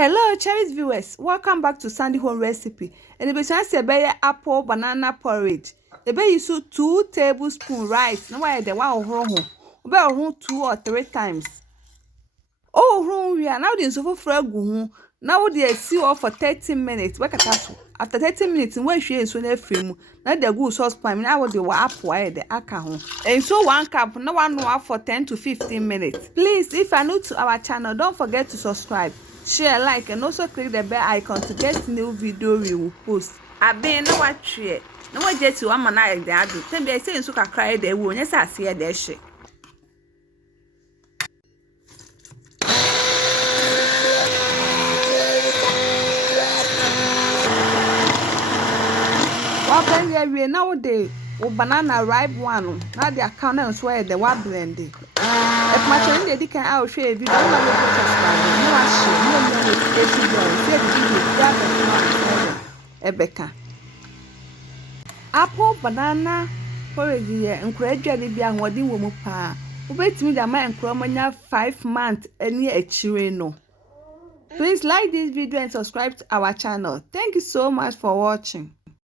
Hello, cherished viewers. Welcome back to Sandy Home Recipe. And if you say be apple banana porridge, the be use 2 tablespoons rice. No why the one wrong. Be wrong 2 or 3 times. Oh, wrong we are now the so for gu. Now they see off for 30 minutes. Work at after 30 minutes, when she is so na film. Now the good sauce pan. Now the apple the aka home. And so 1 cup. No one know for 10 to 15 minutes. Please, if you are new to our channel, don't forget to subscribe. Share, like, and also click the bell icon to get new video we will post. I been no what tree. No one just to one man I do. Then they say so cry they will. Yes, I see a shit. Well, we nowadays banana ripe one. Now the account and swear the what blended. If my channel they can out share video, don't Ebeka. Apple banana porridge here encourage be ahodi wo mu pa. Ubetimi da ma enkromanya 5 months any echire no. Please like this video and subscribe to our channel. Thank you so much for watching.